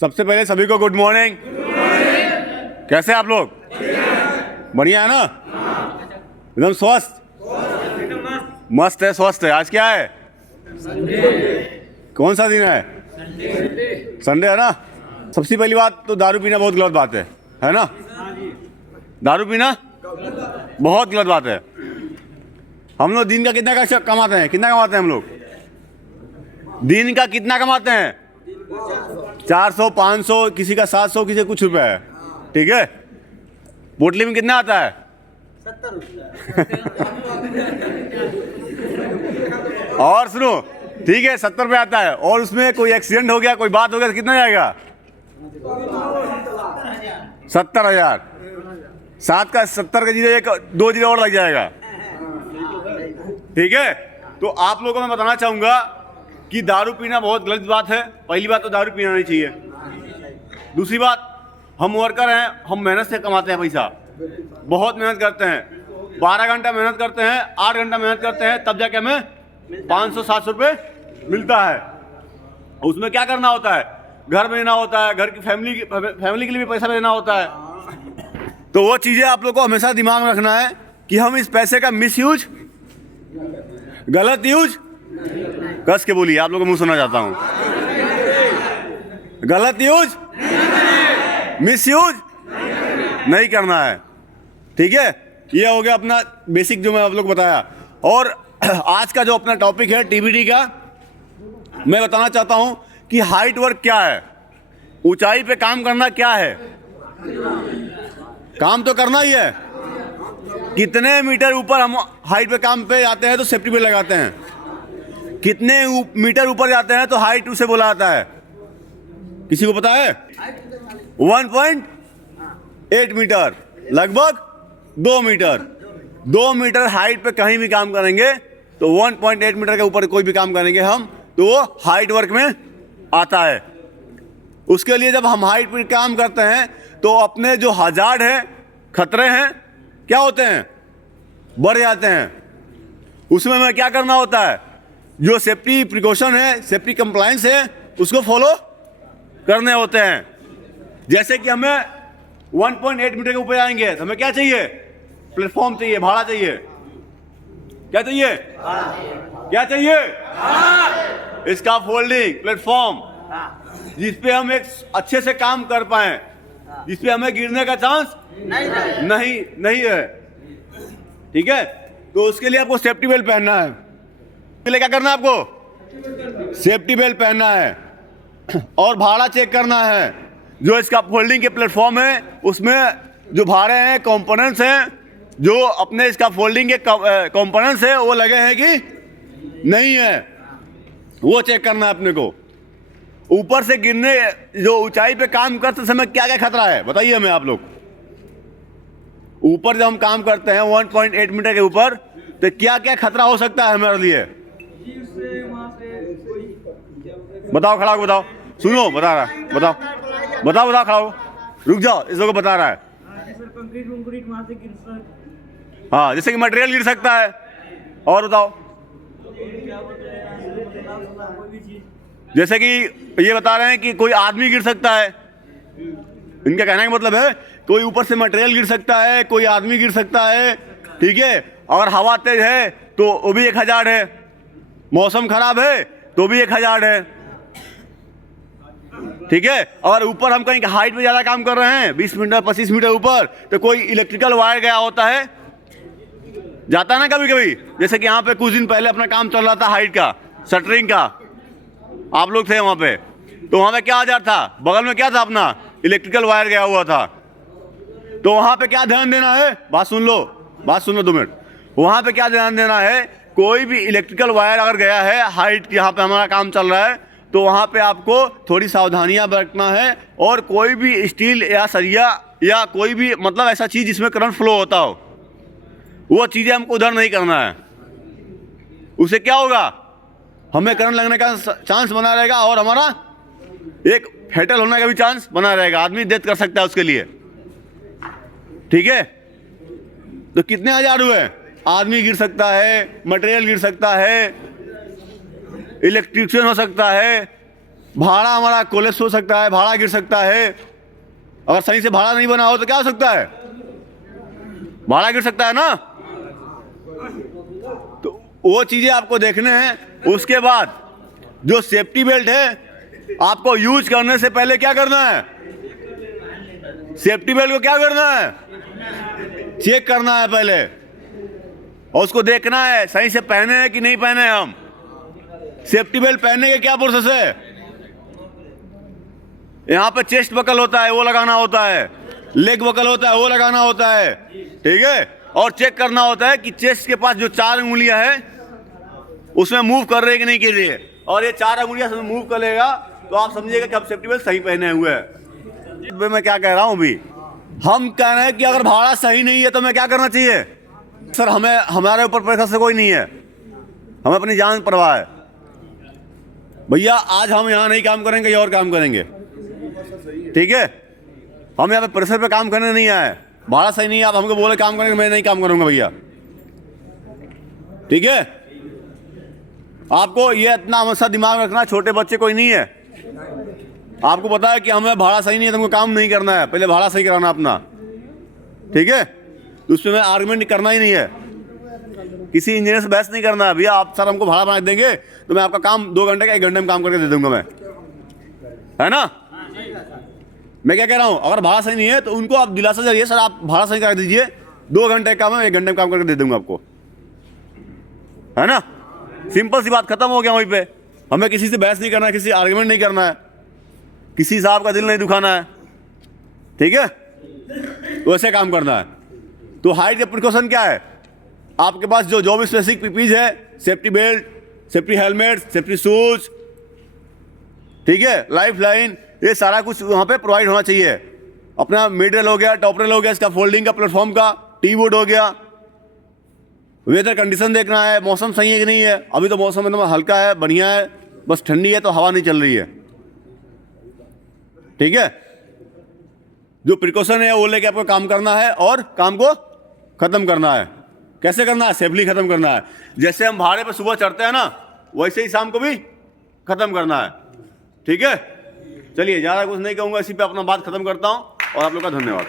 सबसे पहले सभी को गुड मॉर्निंग। कैसे आप लोग? बढ़िया है ना? एकदम स्वस्थ, मस्त है, स्वस्थ है। आज क्या है? कौन सा दिन है? संडे है ना? सबसे पहली बात तो दारू पीना बहुत गलत बात है ना? दारू पीना बहुत गलत बात है। हम लोग दिन का कितना का कमाते हैं? कितना कमाते हैं हम लोग? दिन का कितना कमाते हैं? 400, 500, किसी का 700, किसी का कुछ रुपए है। ठीक है, पोटली में कितना आता है? 70 रुपये। और सुनो, ठीक है, 70 रुपये आता है, और उसमें कोई एक्सीडेंट हो गया, कोई बात हो गया तो कितना जाएगा? 70,000। 7 का 70 का जीरो, एक 2 जीरो और लग जाएगा। ठीक है, तो आप लोगों को मैं बताना चाहूंगा कि दारू पीना बहुत गलत बात है। पहली बात तो दारू पीना नहीं चाहिए। दूसरी बात, हम वर्कर हैं, हम मेहनत से कमाते हैं पैसा, बहुत मेहनत करते हैं, 12 घंटा मेहनत करते हैं, 8 घंटा मेहनत करते हैं, तब जाके हमें 500-700 रुपये मिलता है। उसमें क्या करना होता है? घर में देना होता है, घर की फैमिली के लिए भी पैसा देना होता है। तो वो चीज़ें आप लोग को हमेशा दिमाग में रखना है कि हम इस पैसे का मिसयूज, गलत यूज, कस के बोलिए, आप लोगों को मुंह सुनना चाहता हूं, गलत यूज, मिसयूज नहीं करना है। ठीक है, ये हो गया अपना बेसिक जो मैं आप लोग को बताया। और आज का जो अपना टॉपिक है टीबीडी का, मैं बताना चाहता हूं कि हाइट वर्क क्या है, ऊंचाई पे काम करना क्या है। काम तो करना ही है। कितने मीटर ऊपर हम हाइट पे काम पे जाते हैं तो सेफ्टी बेल्ट लगाते हैं, कितने मीटर ऊपर जाते हैं तो हाइट उसे बोला जाता है। किसी को पता है? 1.8 मीटर, लगभग 2 मीटर। 2 मीटर हाइट पे कहीं भी काम करेंगे तो 1.8 मीटर के ऊपर कोई भी काम करेंगे हम, तो वो हाइट वर्क में आता है। उसके लिए जब हम हाइट पे काम करते हैं तो अपने जो हजार्ड है, खतरे हैं, क्या होते हैं? बढ़ जाते हैं। उसमें हमें क्या करना होता है? जो सेफ्टी प्रिकॉशन है, सेफ्टी कंप्लायंस है, उसको फॉलो करने होते हैं। जैसे कि हमें 1.8 मीटर के ऊपर आएंगे तो हमें क्या चाहिए? प्लेटफॉर्म चाहिए, भाड़ा चाहिए। क्या चाहिए? क्या चाहिए? इसका फोल्डिंग प्लेटफॉर्म, जिसपे हम एक अच्छे से काम कर पाए, जिसपे हमें गिरने का चांस नहीं है। ठीक है, तो उसके लिए आपको सेफ्टी बेल्ट पहनना है। इसके लिए क्या करना है? आपको सेफ्टी बेल्ट पहनना है और भाड़ा चेक करना है। जो इसका फोल्डिंग के प्लेटफॉर्म है, उसमें जो भाड़े हैं, कंपोनेंट्स हैं, जो अपने इसका फोल्डिंग के कंपोनेंट्स है, वो लगे हैं कि नहीं है, वो चेक करना है अपने को। ऊपर से गिरने, जो ऊंचाई पे काम करते समय क्या क्या खतरा है बताइए हमें आप लोग। ऊपर जब हम काम करते हैं 1.8 मीटर के ऊपर, तो क्या क्या खतरा हो सकता है हमारे लिए? बताओ, खड़ा हो, बताओ, सुनो, बता रहा है, बताओ बताओ बताओ, खड़ा हो, रुक जाओ, इस लोगों को बता रहा है। हाँ, जैसे कि मटेरियल गिर सकता है, और बताओ, जैसे कि ये बता रहे हैं कि कोई आदमी गिर सकता है। इनका कहने का मतलब है कोई ऊपर से मटेरियल गिर सकता है, कोई आदमी गिर सकता है। ठीक है, और हवा तेज है तो वो भी 1000 है, मौसम खराब है तो भी 1000 है। ठीक है, और ऊपर हम कहीं हाइट पे ज्यादा काम कर रहे हैं, 20 मीटर 25 मीटर ऊपर, तो कोई इलेक्ट्रिकल वायर गया होता है, जाता है ना कभी कभी। जैसे कि यहाँ पे कुछ दिन पहले अपना काम चल रहा था हाइट का, शटरिंग का, आप लोग थे वहां पे, तो वहां पे क्या औजार था? बगल में क्या था? अपना इलेक्ट्रिकल वायर गया हुआ था। तो वहां पे क्या ध्यान देना है? बात सुन लो 2 मिनट। वहां पे क्या ध्यान देना है? कोई भी इलेक्ट्रिकल वायर अगर गया है हाइट, यहाँ पे हमारा काम चल रहा है, तो वहां पे आपको थोड़ी सावधानियां बरतना है। और कोई भी स्टील या सरिया या कोई भी मतलब ऐसा चीज जिसमें करंट फ्लो होता हो, वो चीजें हमको उधर नहीं करना है। उससे क्या होगा? हमें करंट लगने का चांस बना रहेगा और हमारा एक फेटल होने का भी चांस बना रहेगा, आदमी डेथ कर सकता है उसके लिए। ठीक है, तो कितने हजार हुए? आदमी गिर सकता है, मटेरियल गिर सकता है, इलेक्ट्रिशियन हो सकता है, भाड़ा हमारा कोलेप्स हो सकता है, भाड़ा गिर सकता है। अगर सही से भाड़ा नहीं बना हो तो क्या हो सकता है? भाड़ा गिर सकता है ना। तो वो चीजें आपको देखने हैं। उसके बाद जो सेफ्टी बेल्ट है, आपको यूज करने से पहले क्या करना है? सेफ्टी बेल्ट को क्या करना है? चेक करना है पहले, और उसको देखना है सही से पहने हैं कि नहीं पहने हैं हम। सेफ्टी बेल्ट पहनने के क्या प्रोसेस है? यहां पे चेस्ट बकल होता है, वो लगाना होता है। लेग बकल होता है, वो लगाना होता है। ठीक है। और चेक करना होता है कि चेस्ट के पास जो 4 अंगुलियां हैं उसमें मूव कर रही है कि नहीं कर रही है। और ये 4 अंगुलियां मूव करेगा तो आप समझिएगा कि आप सेफ्टी बेल्ट सही पहने हुए हैं। मैं क्या कह रहा हूं अभी, हम कह रहे हैं कि अगर भाड़ा सही नहीं है तो मैं क्या करना चाहिए? सर हमें, हमारे ऊपर प्रेशर से कोई नहीं है, हमें अपनी जान परवाह है। भैया आज हम यहाँ नहीं काम करेंगे, और काम करेंगे। ठीक है। हम यहाँ पे प्रेशर पे काम करने नहीं आए। भाड़ा सही नहीं है, आप हमको बोले काम करेंगे, मैं नहीं काम करूंगा भैया। ठीक है। आपको ये इतना हमेशा दिमाग रखना, छोटे बच्चे कोई नहीं है। आपको पता है कि हमें भाड़ा सही नहीं है तो हमको काम नहीं करना है, पहले भाड़ा सही कराना अपना। ठीक है। तो उस पर मैं आर्गुमेंट करना ही नहीं है, किसी इंजीनियर से बहस नहीं करना है। भैया आप सर हमको भाड़ा बना देंगे तो मैं आपका काम 2 घंटे का 1 घंटे में काम करके दे दूंगा मैं, है ना। मैं क्या कह रहा हूं, अगर भाड़ा सही नहीं है तो उनको आप दिलासा दीजिए, सर आप भाड़ा सही करा दीजिए, 2 घंटे का मैं 1 घंटे में काम करके दे दूंगा आपको, है ना। सिंपल सी बात, खत्म हो गया वहीं पे। हमें किसी से बहस नहीं करना है, किसी से आर्गुमेंट नहीं करना है, किसी साहब का दिल नहीं दुखाना है। ठीक है। तो ऐसे काम करना है। तो हाइट के प्रिकॉशन क्या है? आपके पास जो भी स्पेसिफिक पीपीज है, safety belt, safety helmet, safety shoes, ठीक है, लाइफ लाइन, ये सारा कुछ वहां पे प्रोवाइड होना चाहिए। अपना मिड रेल हो गया, टॉप रेल हो गया, इसका फोल्डिंग का प्लेटफॉर्म का, टी वुड हो गया। वेदर कंडीशन देखना है, मौसम सही है कि नहीं है। अभी तो मौसम एकदम हल्का है, बढ़िया है, बस ठंडी है तो हवा नहीं चल रही है। ठीक है। जो प्रिकॉशन है वो लेके आपको काम करना है और काम को खत्म करना है। कैसे करना है? सेफली खत्म करना है। जैसे हम भाड़े पे सुबह चढ़ते हैं ना, वैसे ही शाम को भी खत्म करना है। ठीक है। चलिए, ज़्यादा कुछ नहीं कहूँगा, इसी पे अपना बात खत्म करता हूँ और आप लोग का धन्यवाद।